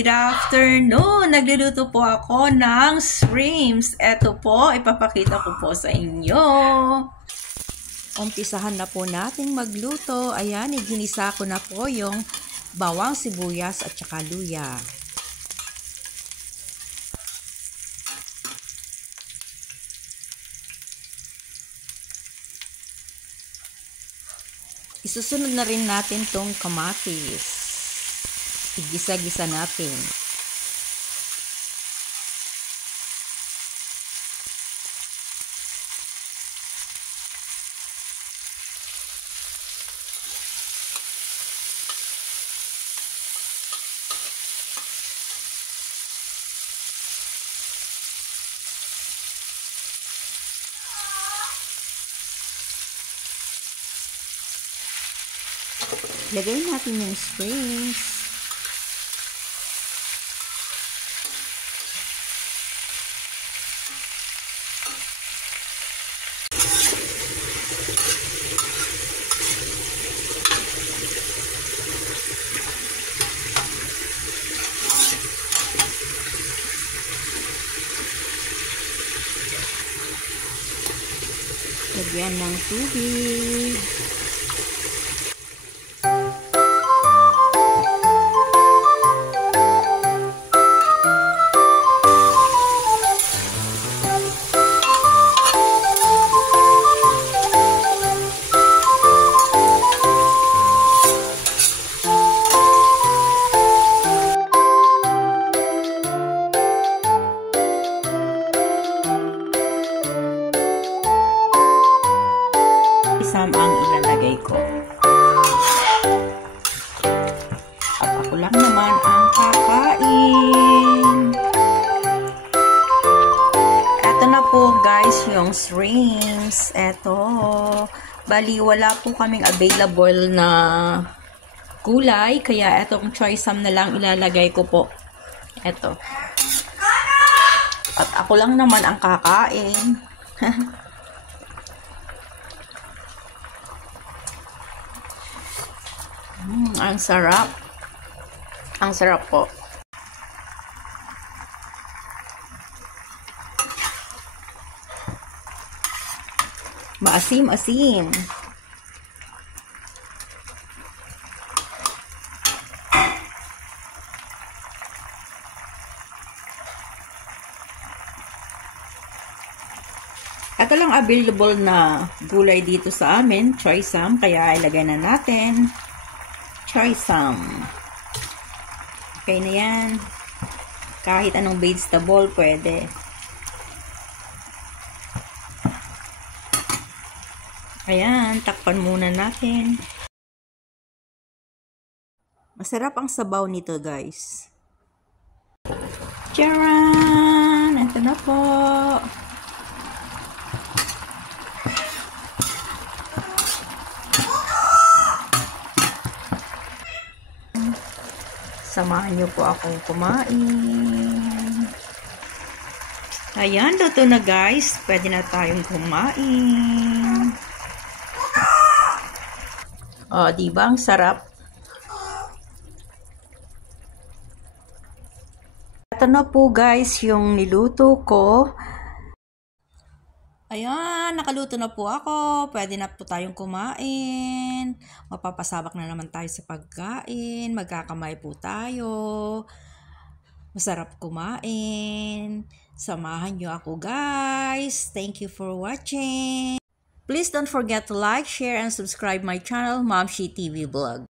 Good afternoon! Nagluluto po ako ng shrimps. Ito po, ipapakita ko po sa inyo. Umpisahan na po natin magluto. Ayan, iginisa ko na po yung bawang sibuyas at saka luya. Isusunod na rin natin tong kamatis. Igisa-gisa natin. Lagay natin yung shrimps. Lagyan ng tubig. Isang ang ilalagay ko. At ako lang naman ang kakain. Eto na po guys yung shrimps. Eto. Bali wala po kaming available na gulay. Kaya etong choysam na lang ilalagay ko po. Eto. At ako lang naman ang kakain. Ang sarap. Ang sarap po. Maasim-asim. Ito lang available na gulay dito sa amin, choysam, kaya ilagay na natin. Choysam. Okay na yan. Kahit anong vegetable, pwede. Ayan, takpan muna natin. Masarap ang sabaw nito, guys. Charan! Ito na po. Samahan niyo po akong kumain. Ayan, luto na guys. Pwede na tayong kumain. O, diba? Ang sarap. Ito na po guys yung niluto ko. Ayan, nakaluto na po ako. Pwede na po tayong kumain. Mapapasabak na naman tayo sa pagkain. Magkakamay po tayo. Masarap kumain. Samahan nyo ako guys. Thank you for watching. Please don't forget to like, share, and subscribe my channel, Momshi TV Vlog.